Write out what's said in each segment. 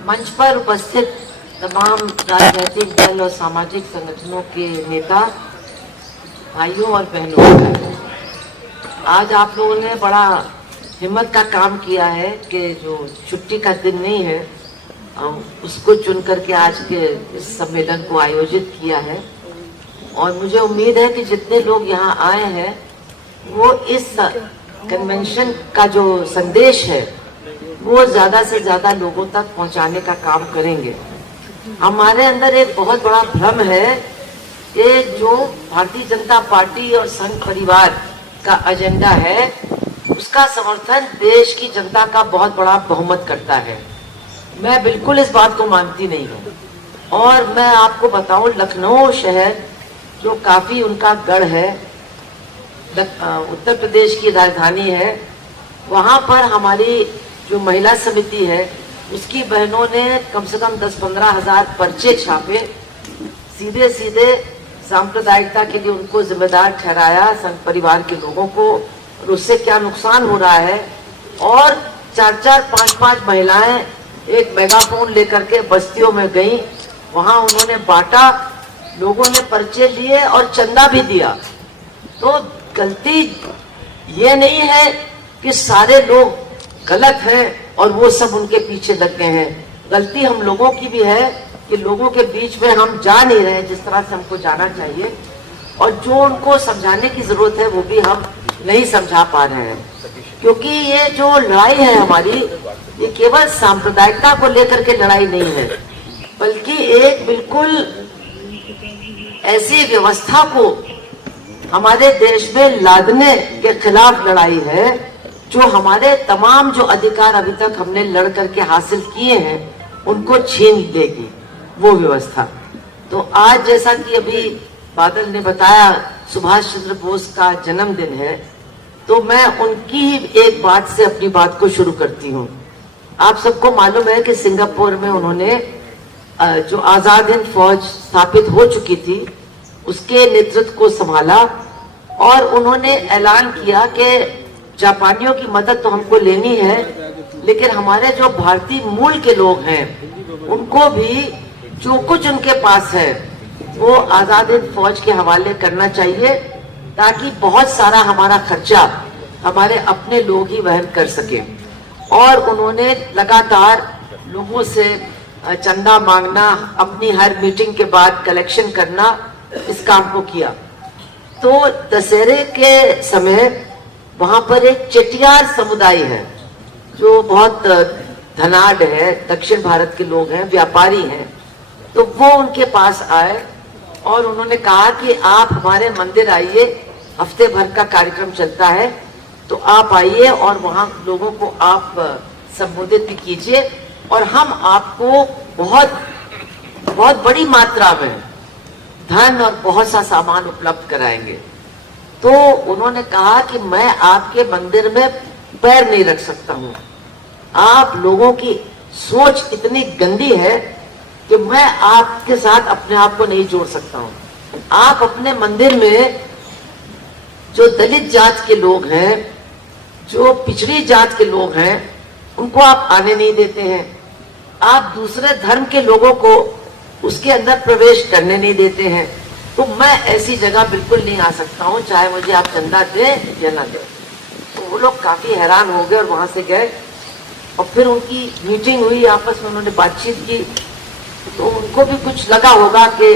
मंच पर उपस्थित तमाम राजनीतिक दल और सामाजिक संगठनों के नेता, भाइयों और बहनों, आज आप लोगों ने बड़ा हिम्मत का काम किया है कि जो छुट्टी का दिन नहीं है उसको चुन करके आज के इस सम्मेलन को आयोजित किया है। और मुझे उम्मीद है कि जितने लोग यहाँ आए हैं वो इस कन्वेंशन का जो संदेश है वो ज्यादा से ज्यादा लोगों तक पहुंचाने का काम करेंगे। हमारे अंदर एक बहुत बड़ा भ्रम है कि जो भारतीय जनता पार्टी और संघ परिवार का एजेंडा है उसका समर्थन देश की जनता का बहुत बड़ा बहुमत करता है। मैं बिल्कुल इस बात को मानती नहीं हूँ। और मैं आपको बताऊं, लखनऊ शहर जो काफी उनका गढ़ है, उत्तर प्रदेश की राजधानी है, वहां पर हमारी जो महिला समिति है उसकी बहनों ने कम से कम 10-15 हजार पर्चे छापे, सीधे सीधे सांप्रदायिकता के लिए उनको जिम्मेदार ठहराया, संघ परिवार के लोगों को, और उससे क्या नुकसान हो रहा है। और 4-4, 5-5 महिलाएं एक मेगाफोन लेकर के बस्तियों में गई, वहां उन्होंने बांटा, लोगों ने पर्चे लिए और चंदा भी दिया। तो गलती ये नहीं है कि सारे लोग गलत हैं और वो सब उनके पीछे लग गए हैं। गलती हम लोगों की भी है कि लोगों के बीच में हम जा नहीं रहे जिस तरह से हमको जाना चाहिए, और जो उनको समझाने की जरूरत है वो भी हम नहीं समझा पा रहे हैं। क्योंकि ये जो लड़ाई है हमारी, ये केवल सांप्रदायिकता को लेकर के लड़ाई नहीं है, बल्कि एक बिल्कुल ऐसी व्यवस्था को हमारे देश में लादने के खिलाफ लड़ाई है जो हमारे तमाम जो अधिकार अभी तक हमने लड़ करके हासिल किए हैं उनको छीन देगी वो व्यवस्था। तो आज जैसा कि अभी बादल ने बताया, सुभाष चंद्र बोस का जन्मदिन है, तो मैं उनकी ही एक बात से अपनी बात को शुरू करती हूँ। आप सबको मालूम है कि सिंगापुर में उन्होंने जो आजाद हिंद फौज स्थापित हो चुकी थी उसके नेतृत्व को संभाला, और उन्होंने ऐलान किया कि जापानियों की मदद तो हमको लेनी है, लेकिन हमारे जो भारतीय मूल के लोग हैं उनको भी जो कुछ उनके पास है वो आजाद हिंद फौज के हवाले करना चाहिए, ताकि बहुत सारा हमारा खर्चा हमारे अपने लोग ही वहन कर सके। और उन्होंने लगातार लोगों से चंदा मांगना, अपनी हर मीटिंग के बाद कलेक्शन करना, इस काम को किया। तो दशहरे के समय वहां पर एक चेटियार समुदाय है जो बहुत धनाढ़ है, दक्षिण भारत के लोग हैं, व्यापारी हैं। तो वो उनके पास आए और उन्होंने कहा कि आप हमारे मंदिर आइए, हफ्ते भर का कार्यक्रम चलता है, तो आप आइए और वहां लोगों को आप संबोधित भी कीजिए और हम आपको बहुत बहुत बड़ी मात्रा में धन और बहुत सा सामान उपलब्ध कराएंगे। तो उन्होंने कहा कि मैं आपके मंदिर में पैर नहीं रख सकता हूं, आप लोगों की सोच इतनी गंदी है कि मैं आपके साथ अपने आप को नहीं जोड़ सकता हूं। आप अपने मंदिर में जो दलित जात के लोग हैं, जो पिछड़ी जात के लोग हैं, उनको आप आने नहीं देते हैं। आप दूसरे धर्म के लोगों को उसके अंदर प्रवेश करने नहीं देते हैं। तो मैं ऐसी जगह बिल्कुल नहीं आ सकता हूँ, चाहे मुझे आप चंदा दें या ना दें। तो वो लोग काफी हैरान हो गए और वहां से गए, और फिर उनकी मीटिंग हुई, आपस में उन्होंने बातचीत की। तो उनको भी कुछ लगा होगा कि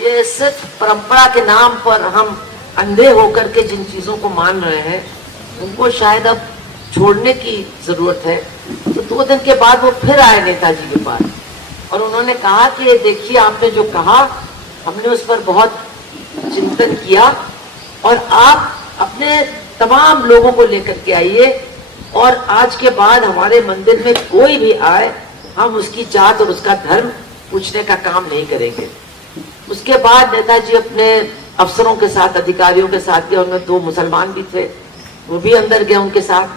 ये सिर्फ परंपरा के नाम पर हम अंधे होकर के जिन चीजों को मान रहे हैं उनको शायद अब छोड़ने की जरूरत है। तो 2 दिन के बाद वो फिर आए नेताजी के पास और उन्होंने कहा कि देखिए, आपने जो कहा हमने उस पर बहुत चिंतन किया, और आप अपने तमाम लोगों को लेकर के आइए, और आज के बाद हमारे मंदिर में कोई भी आए हम उसकी जात और उसका धर्म पूछने का काम नहीं करेंगे। उसके बाद नेताजी अपने अफसरों के साथ, अधिकारियों के साथ गए, उनमें 2 मुसलमान भी थे, वो भी अंदर गए उनके साथ।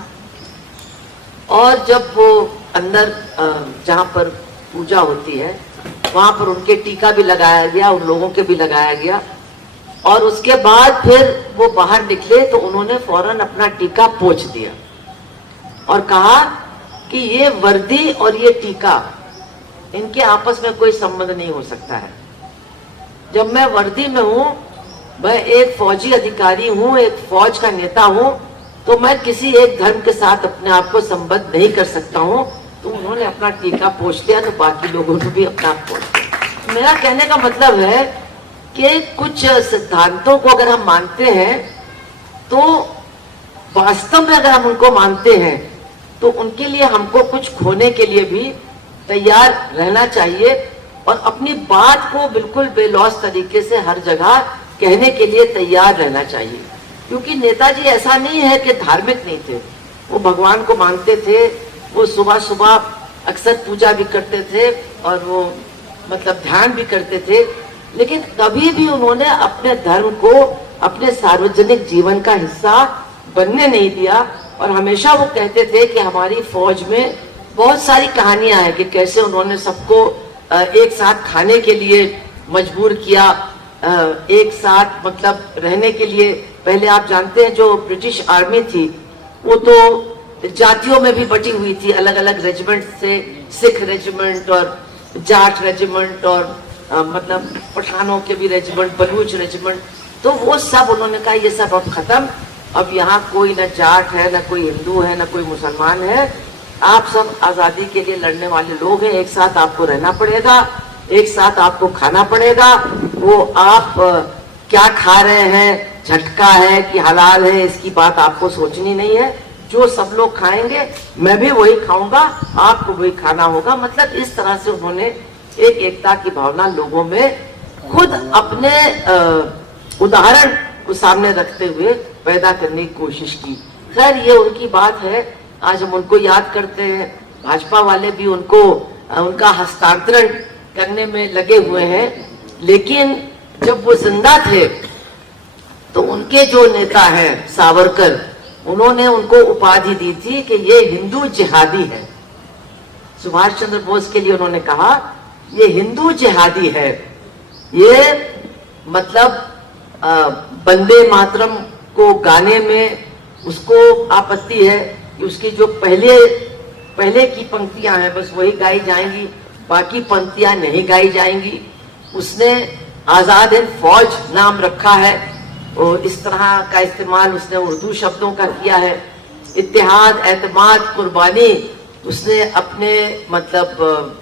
और जब वो अंदर जहां पर पूजा होती है वहां पर उनके टीका भी लगाया गया, उन लोगों के भी लगाया गया, और उसके बाद फिर वो बाहर निकले तो उन्होंने फौरन अपना टीका पोंछ दिया और कहा कि ये वर्दी और ये टीका इनके आपस में कोई संबंध नहीं हो सकता है। जब मैं वर्दी में हूं, मैं एक फौजी अधिकारी हूं, एक फौज का नेता हूं, तो मैं किसी एक धर्म के साथ अपने आप को संबद्ध नहीं कर सकता हूं। तो उन्होंने अपना टीका पोंछ लिया, तो बाकी लोगों ने भी अपना पोंछ लिया। मेरा कहने का मतलब है कि कुछ सिद्धांतों को अगर हम मानते हैं, तो वास्तव में अगर हम उनको मानते हैं, तो उनके लिए हमको कुछ खोने के लिए भी तैयार रहना चाहिए और अपनी बात को बिल्कुल बेलौस तरीके से हर जगह कहने के लिए तैयार रहना चाहिए। क्योंकि नेताजी ऐसा नहीं है कि धार्मिक नहीं थे, वो भगवान को मानते थे, वो सुबह सुबह अक्सर पूजा भी करते थे और वो मतलब ध्यान भी करते थे, लेकिन कभी भी उन्होंने अपने धर्म को अपने सार्वजनिक जीवन का हिस्सा बनने नहीं दिया। और हमेशा वो कहते थे कि हमारी फौज में बहुत सारी कहानियां हैं कि कैसे उन्होंने सबको एक साथ खाने के लिए मजबूर किया, एक साथ मतलब रहने के लिए। पहले आप जानते हैं जो ब्रिटिश आर्मी थी वो तो जातियों में भी बटी हुई थी, अलग अलग रेजिमेंट से, सिख रेजिमेंट और जाट रेजिमेंट और मतलब पठानों के भी रेजिमेंट, बलूच रेजिमेंट। तो वो सब उन्होंने कहा ये सब अब खत्म, अब यहाँ कोई न जाट है, न कोई हिंदू है, न कोई मुसलमान है, आप सब आजादी के लिए लड़ने वाले लोग हैं, एक साथ आपको रहना पड़ेगा, एक साथ आपको खाना पड़ेगा। वो आप क्या खा रहे हैं, झटका है कि हलाल है, इसकी बात आपको सोचनी नहीं है। जो सब लोग खाएंगे मैं भी वही खाऊंगा, आपको वही खाना होगा। मतलब इस तरह से उन्होंने एक एकता की भावना लोगों में खुद अपने उदाहरण को सामने रखते हुए पैदा करने की कोशिश की। खैर ये उनकी बात है, आज हम उनको याद करते हैं। भाजपा वाले भी उनको उनका हस्तांतरण करने में लगे हुए हैं, लेकिन जब वो जिंदा थे तो उनके जो नेता हैं सावरकर, उन्होंने उनको उपाधि दी थी कि ये हिंदू जिहादी है। सुभाष चंद्र बोस के लिए उन्होंने कहा ये हिंदू जिहादी है। ये मतलब वंदे मातरम को गाने में उसको आपत्ति है कि उसकी जो पहले की पंक्तियां हैं बस वही गाई जाएंगी, बाकी पंक्तियां नहीं गाई जाएंगी। उसने आजाद हिंद फौज नाम रखा है और इस तरह का इस्तेमाल उसने उर्दू शब्दों का किया है। इत्तेहाद, एतमाद, कुर्बानी उसने अपने मतलब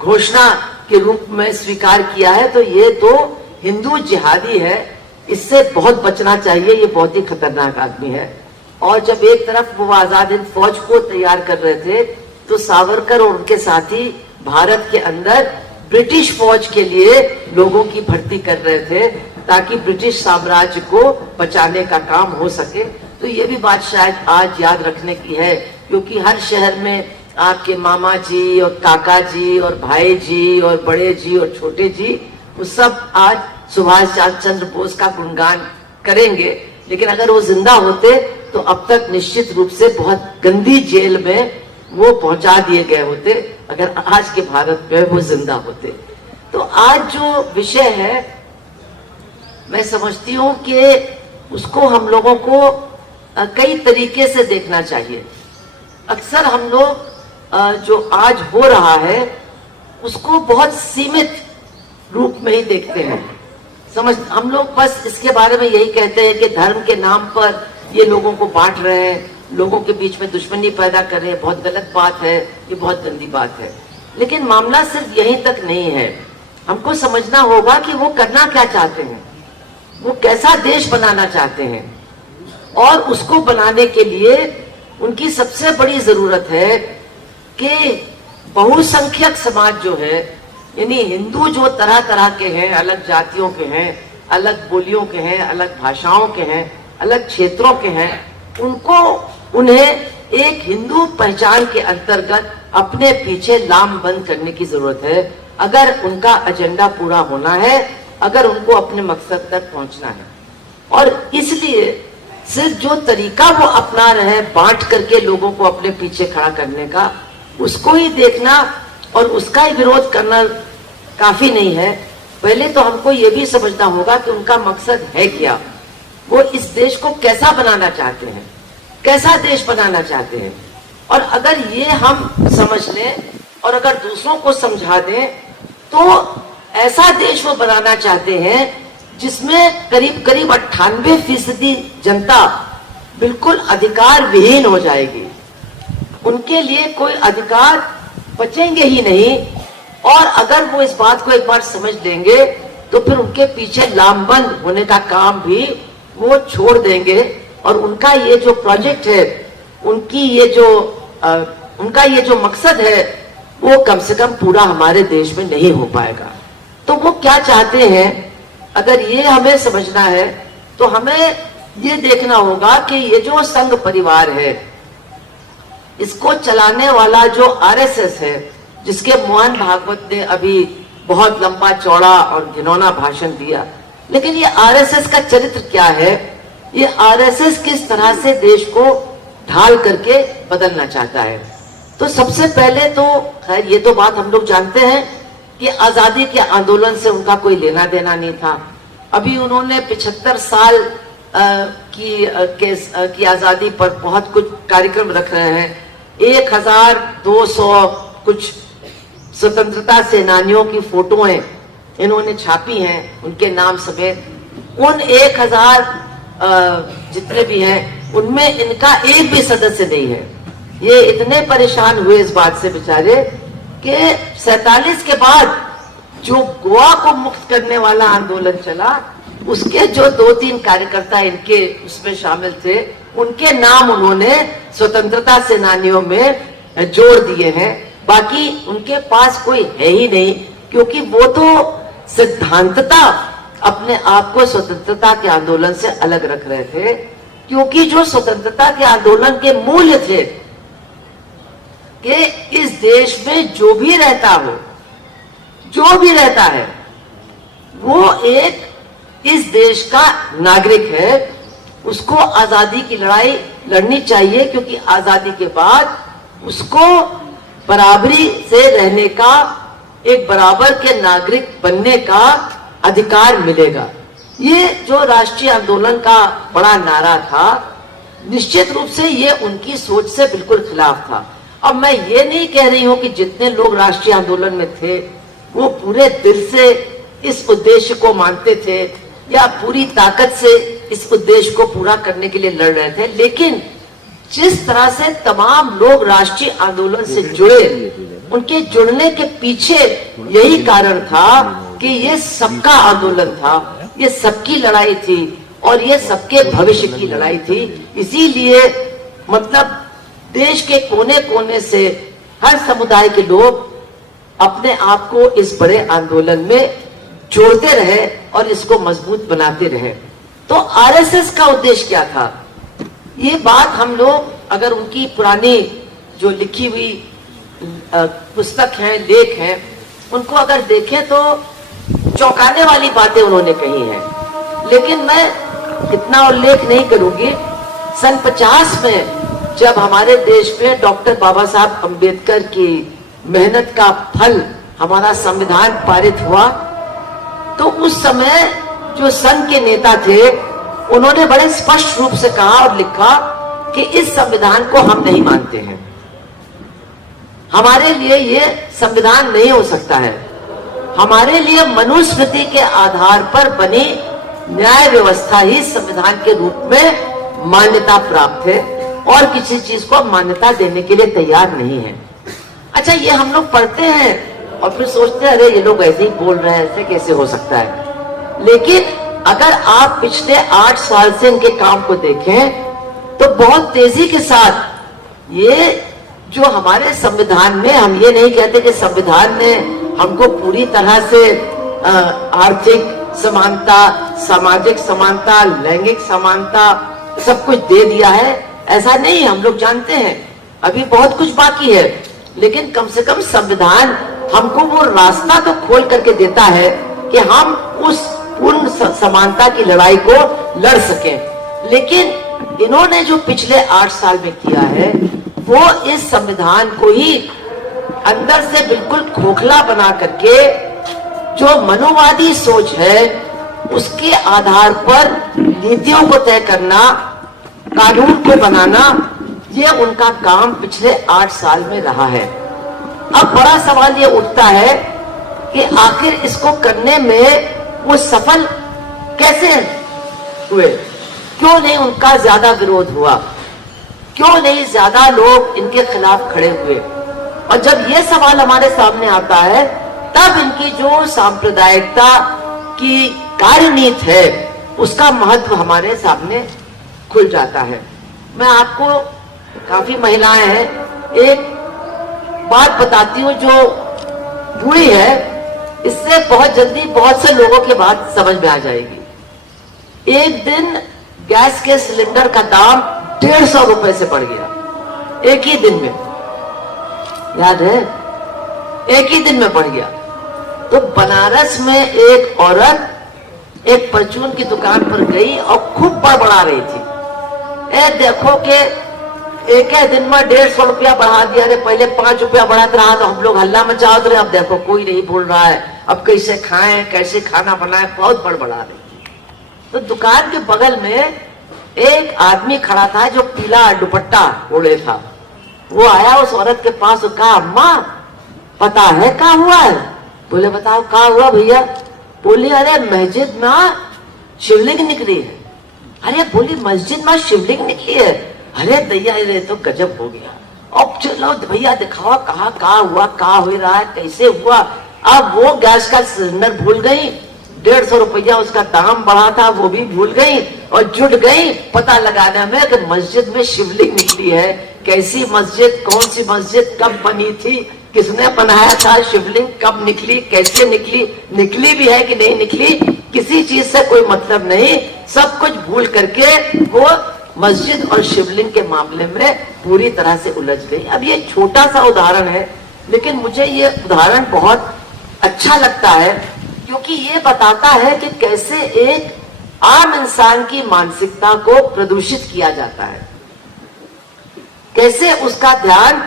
घोषणा के रूप में स्वीकार किया है। तो ये तो हिंदू जिहादी है, इससे बहुत बचना चाहिए, ये बहुत ही खतरनाक आदमी है। और जब एक तरफ वो आजाद हिंद फौज को तैयार कर रहे थे, तो सावरकर और उनके साथी भारत के अंदर ब्रिटिश फौज के लिए लोगों की भर्ती कर रहे थे ताकि ब्रिटिश साम्राज्य को बचाने का काम हो सके। तो ये भी बात शायद आज याद रखने की है, क्योंकि हर शहर में आपके मामा जी और काका जी और भाई जी और बड़े जी और छोटे जी, वो सब आज सुभाष चंद्र बोस का गुणगान करेंगे। लेकिन अगर वो जिंदा होते तो अब तक निश्चित रूप से बहुत गंदी जेल में वो पहुंचा दिए गए होते, अगर आज के भारत में वो जिंदा होते। तो आज जो विषय है, मैं समझती हूँ कि उसको हम लोगों को कई तरीके से देखना चाहिए। अक्सर हम लोग जो आज हो रहा है उसको बहुत सीमित रूप में ही देखते हैं। हम लोग बस इसके बारे में यही कहते हैं कि धर्म के नाम पर ये लोगों को बांट रहे हैं, लोगों के बीच में दुश्मनी पैदा कर रहे हैं, बहुत गलत बात है, ये बहुत गंदी बात है। लेकिन मामला सिर्फ यहीं तक नहीं है, हमको समझना होगा कि वो करना क्या चाहते हैं, वो कैसा देश बनाना चाहते हैं। और उसको बनाने के लिए उनकी सबसे बड़ी जरूरत है कि बहुसंख्यक समाज जो है, यानी हिंदू जो तरह तरह के हैं, अलग जातियों के हैं, अलग बोलियों के हैं, अलग भाषाओं के हैं, अलग क्षेत्रों के हैं, उन्हें एक हिंदू पहचान के अंतर्गत अपने पीछे लामबंद करने की जरूरत है, अगर उनका एजेंडा पूरा होना है, अगर उनको अपने मकसद तक पहुंचना है। और इसलिए सिर्फ जो तरीका वो अपना रहे हैं बांट करके लोगों को अपने पीछे खड़ा करने का, उसको ही देखना और उसका ही विरोध करना काफी नहीं है। पहले तो हमको ये भी समझना होगा कि उनका मकसद है क्या, वो इस देश को कैसा बनाना चाहते हैं, कैसा देश बनाना चाहते हैं। और अगर ये हम समझ लें और अगर दूसरों को समझा दें तो ऐसा देश वो बनाना चाहते हैं जिसमें करीब करीब 98% जनता बिल्कुल अधिकार विहीन हो जाएगी, उनके लिए कोई अधिकार बचेंगे ही नहीं। और अगर वो इस बात को एक बार समझ लेंगे तो फिर उनके पीछे लामबंद होने का काम भी वो छोड़ देंगे और उनका ये जो प्रोजेक्ट है, उनका ये जो मकसद है वो कम से कम पूरा हमारे देश में नहीं हो पाएगा। तो वो क्या चाहते हैं, अगर ये हमें समझना है तो हमें ये देखना होगा कि ये जो संघ परिवार है, इसको चलाने वाला जो आरएसएस है, जिसके मोहन भागवत ने अभी बहुत लंबा चौड़ा और घिनौना भाषण दिया, लेकिन ये आरएसएस का चरित्र क्या है, ये आरएसएस किस तरह से देश को ढाल करके बदलना चाहता है। तो सबसे पहले तो खैर ये तो बात हम लोग जानते हैं कि आजादी के आंदोलन से उनका कोई लेना देना नहीं था। अभी उन्होंने 75 साल की आजादी पर बहुत कुछ कार्यक्रम रख रहे हैं। 1200 कुछ स्वतंत्रता सेनानियों की फोटोएं इन्होंने छापी हैं उनके नाम समेत। उन 1000 जितने भी हैं उनमें इनका एक भी सदस्य नहीं है। ये इतने परेशान हुए इस बात से बेचारे कि 47 के बाद जो गोवा को मुक्त करने वाला आंदोलन चला, उसके जो 2-3 कार्यकर्ता इनके उसमें शामिल थे, उनके नाम उन्होंने स्वतंत्रता सेनानियों में जोड़ दिए हैं। बाकी उनके पास कोई है ही नहीं, क्योंकि वो तो सिद्धांतता अपने आप को स्वतंत्रता के आंदोलन से अलग रख रहे थे। क्योंकि जो स्वतंत्रता के आंदोलन के मूल्य थे कि इस देश में जो भी रहता है वो एक इस देश का नागरिक है, उसको आजादी की लड़ाई लड़नी चाहिए, क्योंकि आजादी के बाद उसको बराबरी से रहने का, एक बराबर के नागरिक बनने का अधिकार मिलेगा। ये जो राष्ट्रीय आंदोलन का बड़ा नारा था, निश्चित रूप से ये उनकी सोच से बिल्कुल खिलाफ था। अब मैं ये नहीं कह रही हूं कि जितने लोग राष्ट्रीय आंदोलन में थे वो पूरे दिल से इस उद्देश्य को मानते थे या पूरी ताकत से इस उद्देश्य को पूरा करने के लिए लड़ रहे थे, लेकिन जिस तरह से तमाम लोग राष्ट्रीय आंदोलन से जुड़े, उनके जुड़ने के पीछे यही कारण था कि ये सबका आंदोलन था, ये सबकी लड़ाई थी और ये सबके भविष्य की लड़ाई थी। इसीलिए मतलब देश के कोने कोने से हर समुदाय के लोग अपने आप को इस बड़े आंदोलन में जोड़ते रहे और इसको मजबूत बनाते रहे। तो आरएसएस का उद्देश्य क्या था, ये बात हम लोग अगर उनकी पुरानी जो लिखी हुई पुस्तक हैं, लेख हैं, उनको अगर देखें तो चौंकाने वाली बातें उन्होंने कही हैं। लेकिन मैं इतना उल्लेख नहीं करूंगी। सन 50 में जब हमारे देश में डॉक्टर बाबा साहब अंबेडकर की मेहनत का फल हमारा संविधान पारित हुआ, तो उस समय जो संघ के नेता थे उन्होंने बड़े स्पष्ट रूप से कहा और लिखा कि इस संविधान को हम नहीं मानते हैं, हमारे लिए ये संविधान नहीं हो सकता है। हमारे लिए मनुस्मृति के आधार पर बनी न्याय व्यवस्था ही संविधान के रूप में मान्यता प्राप्त है और किसी चीज को मान्यता देने के लिए तैयार नहीं है। अच्छा, ये हम लोग पढ़ते हैं और फिर सोचते हैं अरे ये लोग ऐसे ही बोल रहे हैं, ऐसे कैसे हो सकता है। लेकिन अगर आप पिछले 8 साल से इनके काम को देखें तो बहुत तेजी के साथ ये जो हमारे संविधान में, हम ये नहीं कहते कि संविधान ने हमको पूरी तरह से आर्थिक समानता, सामाजिक समानता, लैंगिक समानता सब कुछ दे दिया है, ऐसा नहीं। हम लोग जानते हैं अभी बहुत कुछ बाकी है, लेकिन कम से कम संविधान हमको वो रास्ता तो खोल करके देता है कि हम उस पूर्ण समानता की लड़ाई को लड़ सकें। लेकिन इन्होंने जो पिछले 8 साल में किया है वो इस संविधान को ही अंदर से बिल्कुल खोखला बना करके जो मनोवादी सोच है उसके आधार पर नीतियों को तय करना, कानून को बनाना, ये उनका काम पिछले 8 साल में रहा है। अब बड़ा सवाल ये उठता है कि आखिर इसको करने में वो सफल कैसे हुए, क्यों नहीं उनका ज्यादा विरोध हुआ, क्यों नहीं ज्यादा लोग इनके खिलाफ खड़े हुए। और जब ये सवाल हमारे सामने आता है तब इनकी जो सांप्रदायिकता की कार्यनीति है उसका महत्व हमारे सामने खुल जाता है। मैं आपको, काफी महिलाएं हैं, एक बात बताती हूँ जो बुरी है, इससे बहुत जल्दी बहुत से लोगों की बात समझ में आ जाएगी। एक दिन गैस के सिलेंडर का दाम 150 रुपए से बढ़ गया, एक ही दिन में, याद है, एक ही दिन में बढ़ गया। तो बनारस में एक औरत एक परचून की दुकान पर गई और खूब बड़बड़ा रही थी, देखो कि एक दिन में 150 रुपया बढ़ा दिया, अरे पहले 5 रुपया बढ़ाते रहा तो हम लोग हल्ला मचाते रहे, अब देखो कोई नहीं बोल रहा है, अब कैसे खाएं, कैसे खाना बनाएं, बहुत बड़बड़ा रही थी। तो दुकान के बगल में एक आदमी खड़ा था जो पीला दुपट्टा ओढ़े था। वो आया उस औरत के पास और कहा, अम्मा पता है क्या हुआ है? बोले बताओ क्या हुआ भैया? बोली अरे मस्जिद में शिवलिंग निकली है। अरे बोली मस्जिद में शिवलिंग निकली है? अरे दैया ये तो गजब हो गया। अब चलो भैया दिखावा कहा क्या हुआ, क्या हो रहा है, कैसे हुआ। अब वो गैस का सिलेंडर भूल गई, 150 रुपया उसका दाम बढ़ा था वो भी भूल गई और जुट गई पता लगाने में कि मस्जिद में शिवलिंग निकली है। कैसी मस्जिद, कौन सी मस्जिद, कब बनी थी, किसने बनाया था, शिवलिंग कब निकली, कैसे निकली, निकली भी है कि नहीं निकली, किसी चीज से कोई मतलब नहीं, सब कुछ भूल करके वो मस्जिद और शिवलिंग के मामले में पूरी तरह से उलझ गई। अब ये छोटा सा उदाहरण है, लेकिन मुझे ये उदाहरण बहुत अच्छा लगता है क्योंकि ये बताता है कि कैसे एक आम इंसान की मानसिकता को प्रदूषित किया जाता है, कैसे उसका ध्यान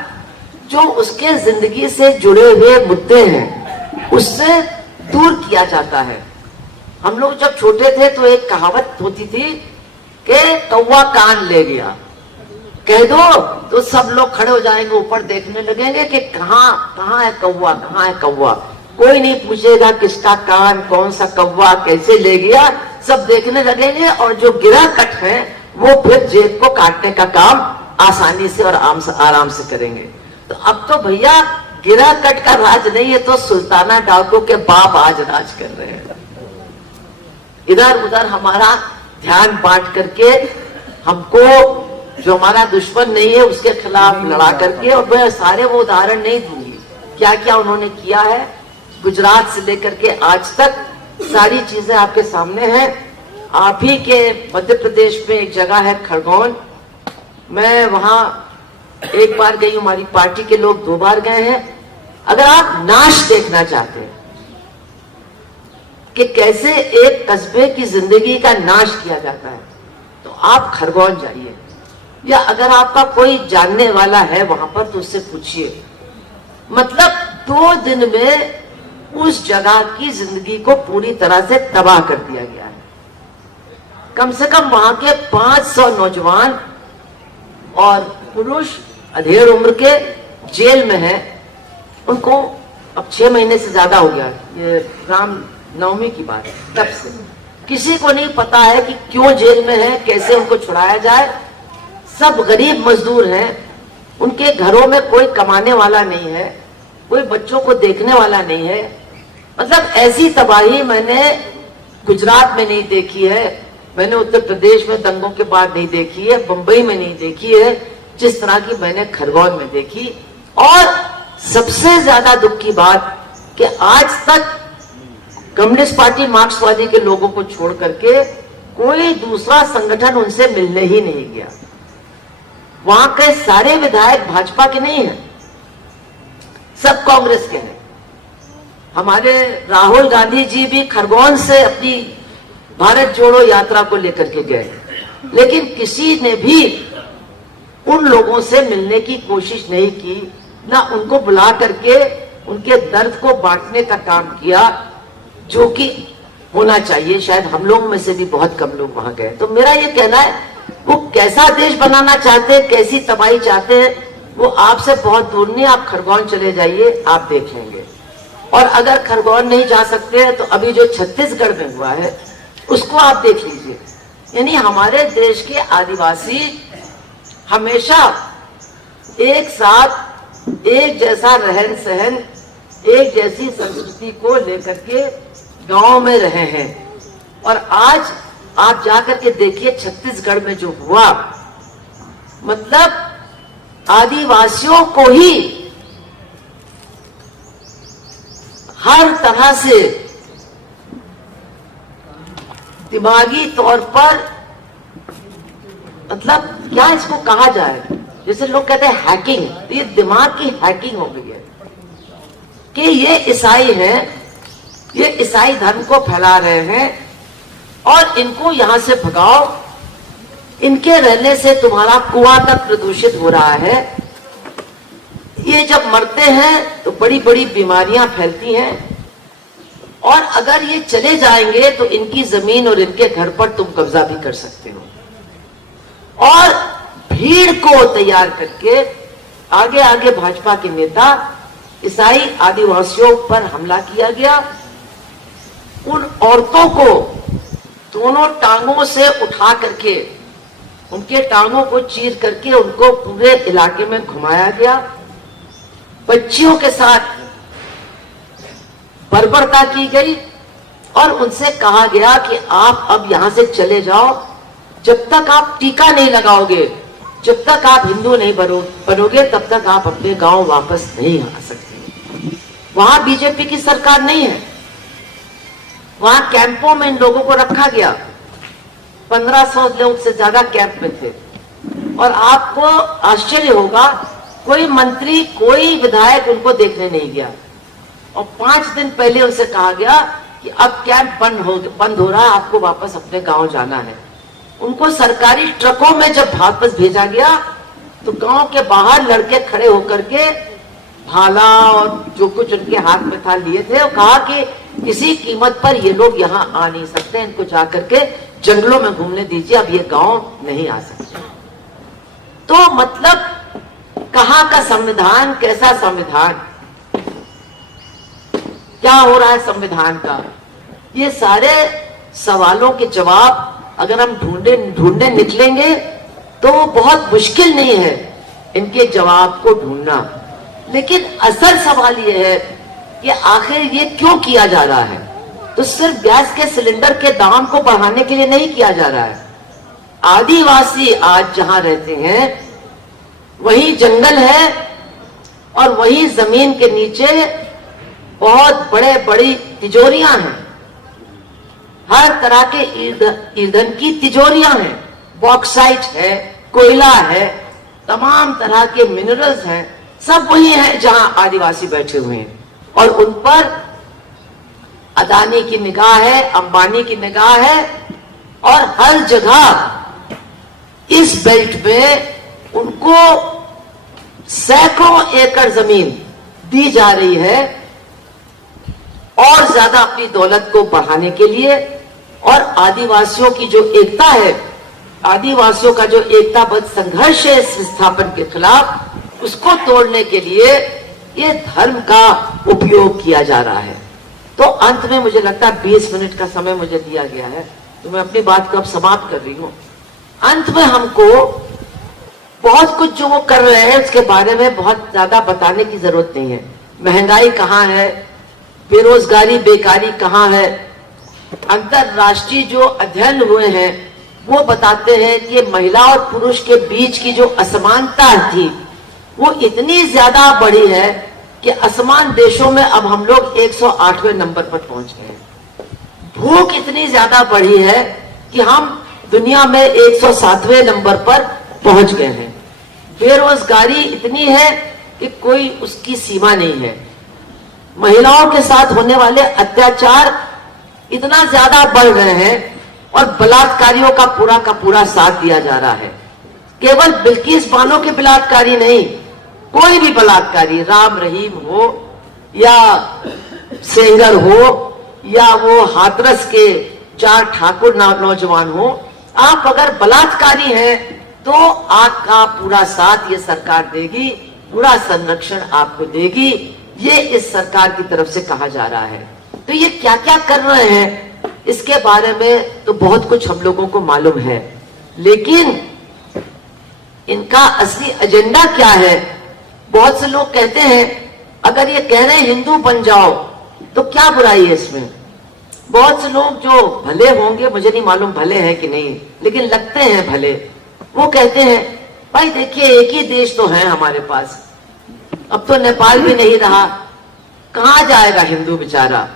जो उसके जिंदगी से जुड़े हुए मुद्दे हैं उससे दूर किया जाता है। हम लोग जब छोटे थे तो एक कहावत होती थी कि कौवा कान ले गया, कह दो तो सब लोग खड़े हो जाएंगे, ऊपर देखने लगेंगे कि कहाँ है कौवा, कहाँ है कौवा। कोई नहीं पूछेगा किसका कान, कौन सा कौवा कैसे ले गया, सब देखने लगेंगे और जो गिरा कट है वो फिर जेब को काटने का काम आसानी से और आराम से करेंगे। तो अब तो भैया गिरा कट का राज नहीं है, तो सुल्ताना डाकू के बाप आज राज कर रहे हैं। इधर उधर हमारा ध्यान बांट करके हमको जो हमारा दुश्मन नहीं है उसके खिलाफ लड़ा करके, और मैं सारे वो उदाहरण नहीं दूंगी क्या क्या उन्होंने किया है, गुजरात से लेकर के आज तक सारी चीजें आपके सामने हैं। आप ही के मध्य प्रदेश में एक जगह है खरगोन, मैं वहां एक बार गई, हमारी पार्टी के लोग 2 बार गए हैं। अगर आप नाश देखना चाहते हैं कि कैसे एक कस्बे की जिंदगी का नाश किया जाता है तो आप खरगोन जाइए, या अगर आपका कोई जानने वाला है वहां पर तो उससे पूछिए। मतलब 2 दिन में उस जगह की जिंदगी को पूरी तरह से तबाह कर दिया गया है। कम से कम वहां के 500 नौजवान और पुरुष अधेड़ उम्र के जेल में हैं। उनको अब 6 महीने से ज्यादा हो गया, ये राम नवमी की बात है, तब से किसी को नहीं पता है कि क्यों जेल में है, कैसे उनको छुड़ाया जाए। सब गरीब मजदूर हैं, उनके घरों में कोई कमाने वाला नहीं है, कोई बच्चों को देखने वाला नहीं है। मतलब ऐसी तबाही मैंने गुजरात में नहीं देखी है, मैंने उत्तर प्रदेश में दंगों के बाद नहीं देखी है, बंबई में नहीं देखी है, जिस तरह की मैंने खरगोन में देखी। और सबसे ज्यादा दुख की बात कि आज तक कम्युनिस्ट पार्टी मार्क्सवादी के लोगों को छोड़ करके कोई दूसरा संगठन उनसे मिलने ही नहीं गया। वहां के सारे विधायक भाजपा के नहीं हैं, सब कांग्रेस के हैं। हमारे राहुल गांधी जी भी खरगोन से अपनी भारत जोड़ो यात्रा को लेकर के गए, लेकिन किसी ने भी उन लोगों से मिलने की कोशिश नहीं की, ना उनको बुला करके उनके दर्द को बांटने का काम किया जो कि होना चाहिए। शायद हम लोगों में से भी बहुत कम लोग वहां गए। तो मेरा ये कहना है, वो कैसा देश बनाना चाहते हैं, कैसी तबाही चाहते हैं, वो आपसे बहुत दूर नहीं, आप खरगोन चले जाइए, आप देख लेंगे। और अगर खरगोन नहीं जा सकते हैं तो अभी जो छत्तीसगढ़ में हुआ है उसको आप देख लीजिए। यानी हमारे देश के आदिवासी हमेशा एक साथ एक जैसा रहन सहन, एक जैसी संस्कृति को लेकर के गांव में रहे हैं। और आज आप जाकर के देखिए छत्तीसगढ़ में जो हुआ, मतलब आदिवासियों को ही हर तरह से दिमागी तौर पर, मतलब क्या इसको कहा जाए, जैसे लोग कहते हैं हैकिंग, तो ये दिमाग की हैकिंग हो गई है कि ये ईसाई हैं, ये ईसाई धर्म को फैला रहे हैं और इनको यहां से भगाओ, इनके रहने से तुम्हारा कुआं तक प्रदूषित हो रहा है। ये जब मरते हैं तो बड़ी बड़ी बीमारियां फैलती हैं, और अगर ये चले जाएंगे तो इनकी जमीन और इनके घर पर तुम कब्जा भी कर सकते हो। और भीड़ को तैयार करके आगे आगे भाजपा के नेता ईसाई आदिवासियों पर हमला किया गया। उन औरतों को दोनों टांगों से उठा करके, उनके टांगों को चीर करके उनको पूरे इलाके में घुमाया गया। बच्चियों के साथ बर्बरता की गई और उनसे कहा गया कि आप अब यहां से चले जाओ, जब तक आप टीका नहीं लगाओगे, जब तक आप हिंदू नहीं बनोगे, तब तक आप अपने गांव वापस नहीं आ सकते। वहां बीजेपी की सरकार नहीं है, वहां कैंपों में इन लोगों को रखा गया। 1500 लोग से ज्यादा कैंप में थे। और आपको आश्चर्य होगा, कोई मंत्री, कोई विधायक उनको देखने नहीं गया। और 5 दिन पहले उनसे कहा गया कि अब कैंप बंद हो रहा है, आपको वापस अपने गांव जाना है। उनको सरकारी ट्रकों में जब वापस भेजा गया तो गांव के बाहर लड़के खड़े होकर के भाला और जो कुछ उनके हाथ में था लिए थे, और कहा कि किसी कीमत पर ये लोग यहाँ आ नहीं सकते, इनको जाकर के जंगलों में घूमने दीजिए, अब ये गांव नहीं आ सकते। तो मतलब कहाँ का संविधान, कैसा संविधान, क्या हो रहा है संविधान का, ये सारे सवालों के जवाब अगर हम ढूंढने निकलेंगे तो बहुत मुश्किल नहीं है इनके जवाब को ढूंढना। लेकिन असल सवाल ये है कि आखिर ये क्यों किया जा रहा है। तो सिर्फ गैस के सिलेंडर के दाम को बढ़ाने के लिए नहीं किया जा रहा है। आदिवासी आज जहां रहते हैं वही जंगल है और वही जमीन के नीचे बहुत बड़े बड़ी तिजोरियां हैं, हर तरह के ईंधन की तिजोरियां हैं, बॉक्साइट है, कोयला है, तमाम तरह के मिनरल्स हैं, सब वही है जहां आदिवासी बैठे हुए हैं। और उन पर अदानी की निगाह है, अंबानी की निगाह है, और हर जगह इस बेल्ट में उनको सैकड़ों एकड़ जमीन दी जा रही है और ज्यादा अपनी दौलत को बढ़ाने के लिए। और आदिवासियों की जो एकता है, आदिवासियों का जो एकताबद्ध संघर्ष है इस विस्थापन के खिलाफ, उसको तोड़ने के लिए ये धर्म का उपयोग किया जा रहा है। तो अंत में मुझे लगता है 20 मिनट का समय मुझे दिया गया है, तो मैं अपनी बात को अब समाप्त कर रही हूं। अंत में हमको बहुत कुछ जो वो कर रहे हैं उसके बारे में बहुत ज्यादा बताने की जरूरत नहीं है। महंगाई कहाँ है, बेरोजगारी, बेकारी कहाँ है, अंतरराष्ट्रीय जो अध्ययन हुए हैं वो बताते हैं कि महिला और पुरुष के बीच की जो असमानता थी वो इतनी ज्यादा बढ़ी है कि असमान देशों में अब हम लोग 108वें नंबर पर पहुंच गए हैं। भूख इतनी ज्यादा बढ़ी है कि हम दुनिया में 107वें नंबर पर पहुंच गए हैं। बेरोजगारी इतनी है कि कोई उसकी सीमा नहीं है। महिलाओं के साथ होने वाले अत्याचार इतना ज्यादा बढ़ रहे हैं और बलात्कारियों का पूरा साथ दिया जा रहा है। केवल बिल्किस बानो के बलात्कारी नहीं, कोई भी बलात्कारी, राम रहीम हो या सेंगर हो या वो हाथरस के 4 ठाकुर नौजवान हो, आप अगर बलात्कारी हैं तो आपका पूरा साथ ये सरकार देगी। पूरा संरक्षण आपको देगी, ये इस सरकार की तरफ से कहा जा रहा है। तो ये क्या क्या कर रहे हैं इसके बारे में तो बहुत कुछ हम लोगों को मालूम है, लेकिन इनका असली एजेंडा क्या है? बहुत से लोग कहते हैं अगर ये कह रहे हैं हिंदू बन जाओ तो क्या बुराई है इसमें? बहुत से लोग जो भले होंगे, मुझे नहीं मालूम भले हैं कि नहीं, लेकिन लगते हैं भले, वो कहते हैं भाई देखिए एक ही देश तो है हमारे पास, अब तो नेपाल भी नहीं रहा, कहां जाएगा हिंदू बेचारा,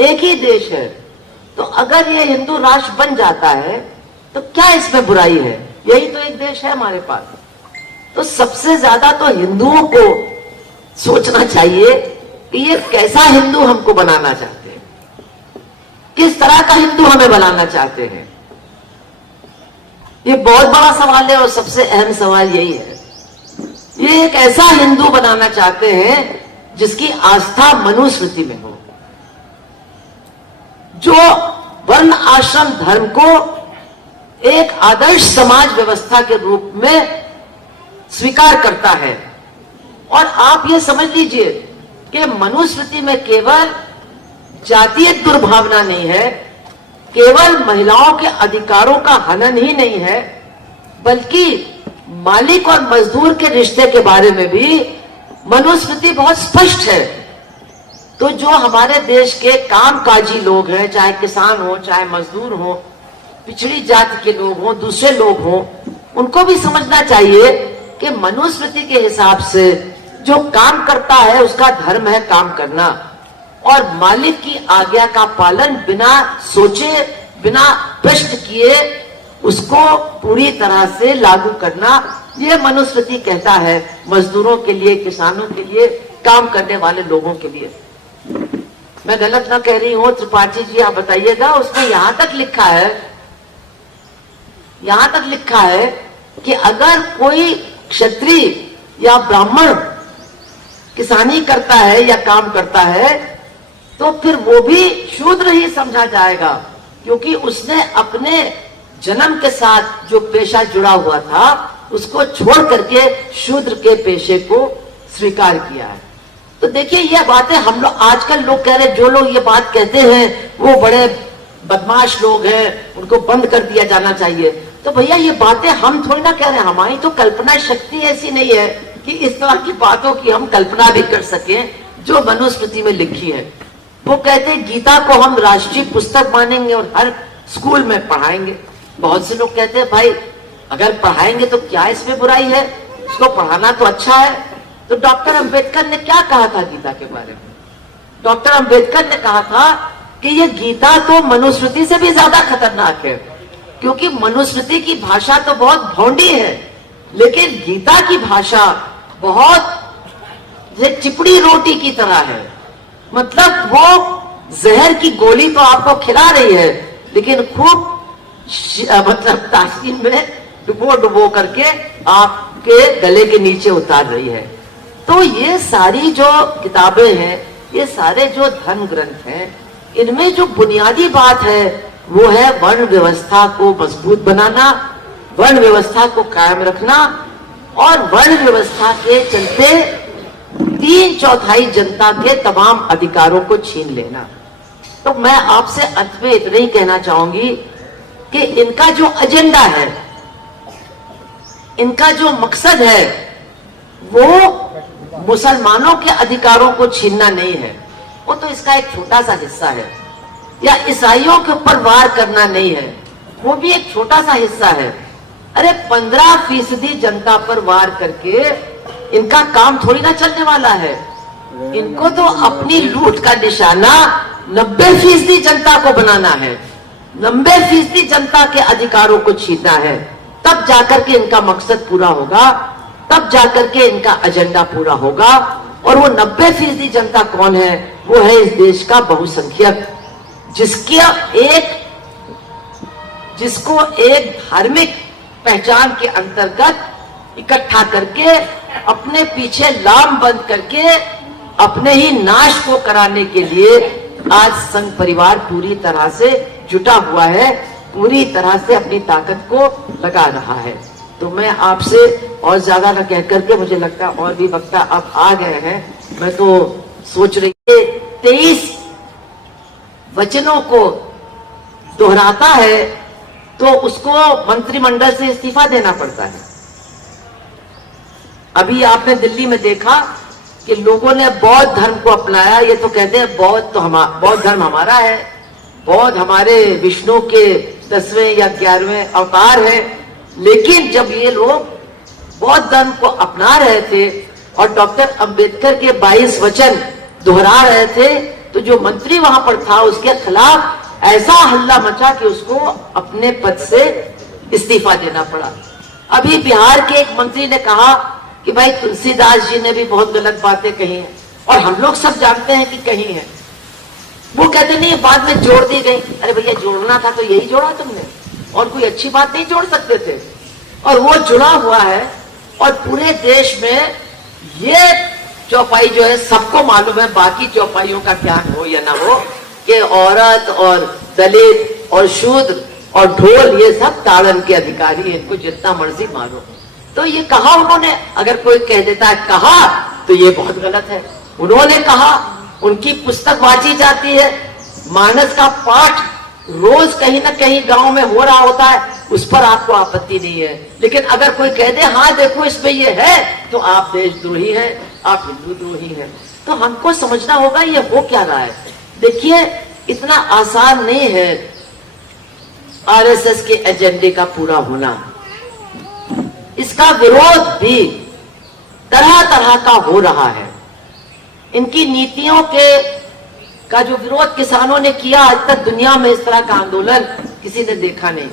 एक ही देश है, तो अगर ये हिंदू राष्ट्र बन जाता है तो क्या इसमें बुराई है? यही तो एक देश है हमारे पास। तो सबसे ज्यादा तो हिंदुओं को सोचना चाहिए कि ये कैसा हिंदू हमको बनाना चाहते हैं, किस तरह का हिंदू हमें बनाना चाहते हैं। ये बहुत बड़ा सवाल है और सबसे अहम सवाल यही है। ये एक ऐसा हिंदू बनाना चाहते हैं जिसकी आस्था मनुस्मृति में हो, जो वर्ण आश्रम धर्म को एक आदर्श समाज व्यवस्था के रूप में स्वीकार करता है। और आप ये समझ लीजिए कि मनुस्मृति में केवल जातीय दुर्भावना नहीं है, केवल महिलाओं के अधिकारों का हनन ही नहीं है, बल्कि मालिक और मजदूर के रिश्ते के बारे में भी मनुस्मृति बहुत स्पष्ट है। तो जो हमारे देश के कामकाजी लोग हैं, चाहे किसान हो, चाहे मजदूर हो, पिछड़ी जाति के लोग हो, दूसरे लोग हो, उनको भी समझना चाहिए कि मनुस्मृति के हिसाब से जो काम करता है उसका धर्म है काम करना, और मालिक की आज्ञा का पालन बिना सोचे, बिना प्रश्न किए उसको पूरी तरह से लागू करना, ये मनुस्मृति कहता है मजदूरों के लिए, किसानों के लिए, काम करने वाले लोगों के लिए। मैं गलत ना कह रही हूं त्रिपाठी जी, आप बताइएगा। उसमें यहां तक लिखा है कि अगर कोई क्षत्रिय या ब्राह्मण किसानी करता है या काम करता है तो फिर वो भी शूद्र ही समझा जाएगा, क्योंकि उसने अपने जन्म के साथ जो पेशा जुड़ा हुआ था उसको छोड़ करके शूद्र के पेशे को स्वीकार किया है। तो देखिए ये बातें हम लोग आजकल लोग कह रहे हैं, जो लोग ये बात कहते हैं वो बड़े बदमाश लोग हैं, उनको बंद कर दिया जाना चाहिए। तो भैया ये बातें हम थोड़ी ना कह रहे हैं, हमारी तो कल्पना शक्ति ऐसी नहीं है कि इस तरह की बातों की हम कल्पना भी कर सकें जो मनुस्मृति में लिखी है। वो कहते हैं गीता को हम राष्ट्रीय पुस्तक मानेंगे और हर स्कूल में पढ़ाएंगे। बहुत से लोग कहते हैं भाई अगर पढ़ाएंगे तो क्या इसमें बुराई है, इसको पढ़ाना तो अच्छा है। तो डॉक्टर अंबेडकर ने क्या कहा था गीता के बारे में? डॉक्टर अंबेडकर ने कहा था कि ये गीता तो मनुस्मृति से भी ज्यादा खतरनाक है, क्योंकि मनुस्मृति की भाषा तो बहुत भौंडी है, लेकिन गीता की भाषा बहुत चिपड़ी रोटी की तरह है। मतलब वो जहर की गोली तो आपको खिला रही है, लेकिन खूब मतलब तासीन में डुबो डुबो करके आपके गले के नीचे उतार रही है। तो ये सारी जो किताबें हैं, ये सारे जो धर्म ग्रंथ हैं, इनमें जो बुनियादी बात है वो है वर्ण व्यवस्था को मजबूत बनाना, वर्ण व्यवस्था को कायम रखना, और वर्ण व्यवस्था के चलते 3/4 जनता के तमाम अधिकारों को छीन लेना। तो मैं आपसे अंत में इतना ही कहना चाहूंगी कि इनका जो एजेंडा है, इनका जो मकसद है, वो मुसलमानों के अधिकारों को छीनना नहीं है, वो तो इसका एक छोटा सा हिस्सा है, या ईसाइयों के ऊपर वार करना नहीं है, वो भी एक छोटा सा हिस्सा है। अरे 15% जनता पर वार करके इनका काम थोड़ी ना चलने वाला है। इनको तो अपनी लूट का निशाना 90% जनता को बनाना है, 90% जनता के अधिकारों को छीनना है। तब जाकर के इनका मकसद पूरा होगा, तब जाकर के इनका एजेंडा पूरा होगा। और वो 90% जनता कौन है? वो है इस देश का बहुसंख्यक, जिसको एक धार्मिक पहचान के अंतर्गत इकट्ठा करके अपने पीछे लाम बंद करके अपने ही नाश को कराने के लिए आज संघ परिवार पूरी तरह से जुटा हुआ है, पूरी तरह से अपनी ताकत को लगा रहा है। तो मैं आपसे और ज्यादा न कह करके, मुझे लगता है और भी वक्ता अब आ गए हैं, मैं तो सोच रही 23 वचनों को दोहराता है तो उसको मंत्रिमंडल से इस्तीफा देना पड़ता है। अभी आपने दिल्ली में देखा कि लोगों ने बौद्ध धर्म को अपनाया। ये तो कहते हैं बौद्ध धर्म हमारा है, बौद्ध हमारे विष्णु के 10वें या 11वें अवतार है। लेकिन जब ये लोग बौद्ध धर्म को अपना रहे थे और डॉक्टर अंबेडकर के 22 वचन दोहरा रहे थे, तो जो मंत्री वहां पर था उसके खिलाफ ऐसा हल्ला मचा कि उसको अपने पद से इस्तीफा देना पड़ा। अभी बिहार के एक मंत्री ने कहा कि भाई तुलसीदास जी ने भी बहुत गलत बातें कही हैं, और हम लोग सब जानते हैं कि कही है। वो कहते नहीं, बाद में जोड़ दी गई। अरे भैया, जोड़ना था तो यही जोड़ा तुमने, और कोई अच्छी बात नहीं जोड़ सकते थे। और वो जुड़ा हुआ है, और पूरे देश में ये चौपाई जो है सबको मालूम है, बाकी चौपाइयों का ज्ञान हो या ना हो, कि औरत और दलित और शूद्र और ढोल ये सब ताड़न के अधिकारी हैं, इनको जितना मर्जी मारो। तो ये कहा उन्होंने, अगर कोई कह देता है कहा तो ये बहुत गलत है। उन्होंने कहा, उनकी पुस्तक वांची जाती है, मानस का पाठ रोज कहीं ना कहीं गांव में हो रहा होता है, उस पर आपको आपत्ति नहीं है। लेकिन अगर कोई कह दे हाँ देखो इसमें ये है, तो आप देशद्रोही हैं, आप हिंदू द्रोही हैं। तो हमको समझना होगा ये हो क्या रहा है। देखिए, इतना आसान नहीं है आरएसएस के एजेंडे का पूरा होना। इसका विरोध भी तरह तरह का हो रहा है। इनकी नीतियों का जो विरोध किसानों ने किया, आज तक दुनिया में इस तरह का आंदोलन किसी ने देखा नहीं।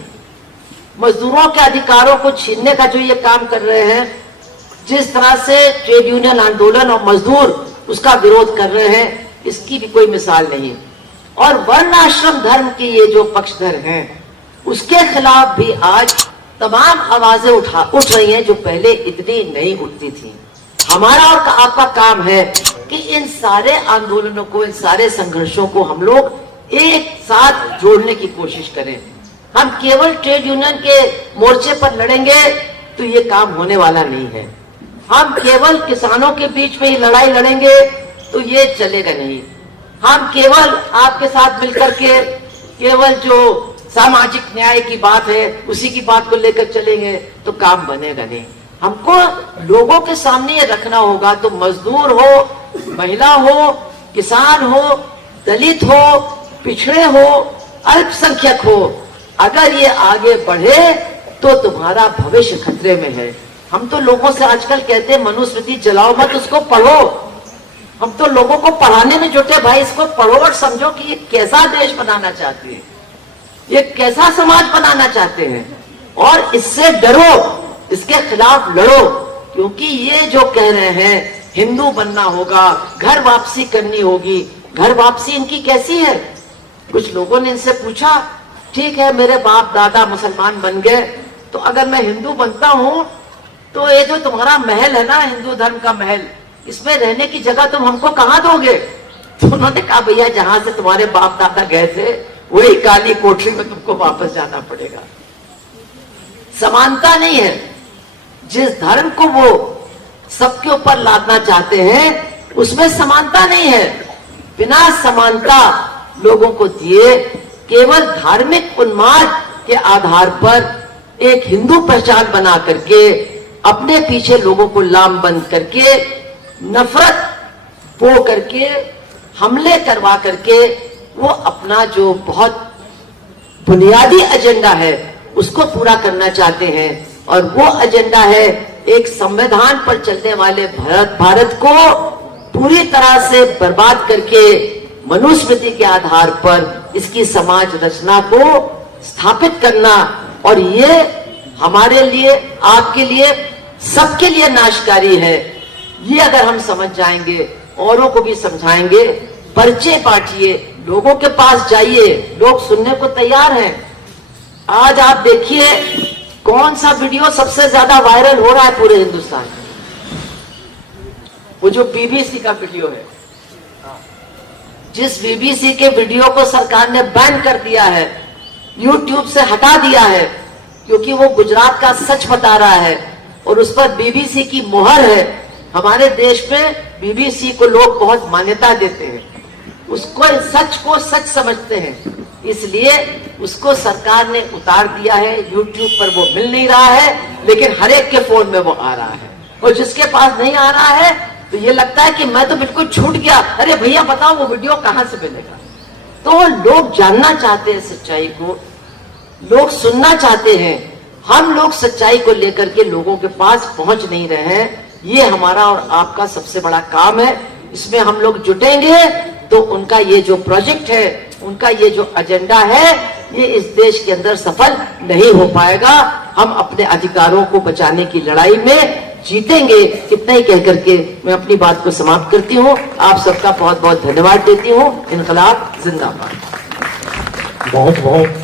मजदूरों के अधिकारों को छीनने का जो ये काम कर रहे हैं, जिस तरह से ट्रेड यूनियन आंदोलन और मजदूर उसका विरोध कर रहे हैं, इसकी भी कोई मिसाल नहीं। और वर्ण आश्रम धर्म की ये जो पक्षधर हैं, उसके खिलाफ भी आज तमाम आवाजें उठ रही हैं, जो पहले इतनी नहीं उठती थी। हमारा और आपका काम है कि इन सारे आंदोलनों को, इन सारे संघर्षों को हम लोग एक साथ जोड़ने की कोशिश करें। हम केवल ट्रेड यूनियन के मोर्चे पर लड़ेंगे तो ये काम होने वाला नहीं है। हम केवल किसानों के बीच में ही लड़ाई लड़ेंगे तो ये चलेगा नहीं। हम केवल आपके साथ मिलकर के केवल जो सामाजिक न्याय की बात है उसी की बात को लेकर चलेंगे तो काम बनेगा नहीं। हमको लोगों के सामने ये रखना होगा, तो मजदूर हो, महिला हो, किसान हो, दलित हो, पिछड़े हो, अल्पसंख्यक हो, अगर ये आगे बढ़े तो तुम्हारा भविष्य खतरे में है। हम तो लोगों से आजकल कहते हैं मनुस्मृति जलाओ मत, उसको पढ़ो। हम तो लोगों को पढ़ाने में जुटे, भाई इसको पढ़ो और समझो कि ये कैसा देश बनाना चाहते हैं, ये कैसा समाज बनाना चाहते हैं, और इससे डरो, इसके खिलाफ लड़ो। क्योंकि ये जो कह रहे हैं हिंदू बनना होगा, घर वापसी करनी होगी, घर वापसी इनकी कैसी है? कुछ लोगों ने इनसे पूछा, ठीक है मेरे बाप दादा मुसलमान बन गए, तो अगर मैं हिंदू बनता हूं तो ये जो तुम्हारा महल है ना, हिंदू धर्म का महल, इसमें रहने की जगह तुम हमको कहां दोगे? तो उन्होंने कहा, भैया जहां से तुम्हारे बाप दादा गए थे वही काली कोठरी में तुमको वापस जाना पड़ेगा। समानता नहीं है। जिस धर्म को वो सबके ऊपर लादना चाहते हैं उसमें समानता नहीं है। बिना समानता लोगों को दिए केवल धार्मिक उन्माद के आधार पर एक हिंदू पहचान बना करके अपने पीछे लोगों को लामबंद करके नफरत बो करके हमले करवा करके वो अपना जो बहुत बुनियादी एजेंडा है उसको पूरा करना चाहते हैं। और वो एजेंडा है एक संविधान पर चलने वाले भारत को पूरी तरह से बर्बाद करके मनुस्मृति के आधार पर इसकी समाज रचना को स्थापित करना। और ये हमारे लिए, आपके लिए, सबके लिए नाशकारी है। ये अगर हम समझ जाएंगे, औरों को भी समझाएंगे, पर्चे बांटिए, लोगों के पास जाइए, लोग सुनने को तैयार हैं। आज आप देखिए कौन सा वीडियो सबसे ज्यादा वायरल हो रहा है पूरे हिंदुस्तान में, वो जो बीबीसी का वीडियो है। जिस बीबीसी के वीडियो को सरकार ने बैन कर दिया है, यूट्यूब से हटा दिया है, क्योंकि वो गुजरात का सच बता रहा है और उस पर बीबीसी की मोहर है। हमारे देश में बीबीसी को लोग बहुत मान्यता देते हैं, उसको सच को सच समझते हैं, इसलिए उसको सरकार ने उतार दिया है। यूट्यूब पर वो मिल नहीं रहा है, लेकिन हर एक के फोन में वो आ रहा है। और जिसके पास नहीं आ रहा है तो ये लगता है कि मैं तो बिल्कुल छूट गया, अरे भैया बताओ वो वीडियो कहां से मिलेगा। तो लोग जानना चाहते हैं सच्चाई को, लोग सुनना चाहते हैं। हम लोग सच्चाई को लेकर के लोगों के पास पहुंच नहीं रहे हैं। ये हमारा और आपका सबसे बड़ा काम है। इसमें हम लोग जुटेंगे तो उनका ये जो प्रोजेक्ट है, उनका ये जो एजेंडा है, ये इस देश के अंदर सफल नहीं हो पाएगा। हम अपने अधिकारों को बचाने की लड़ाई में जीतेंगे। इतना ही कह करके मैं अपनी बात को समाप्त करती हूँ। आप सबका बहुत बहुत धन्यवाद देती हूँ। इनकलाब जिंदाबाद। बहुत बहुत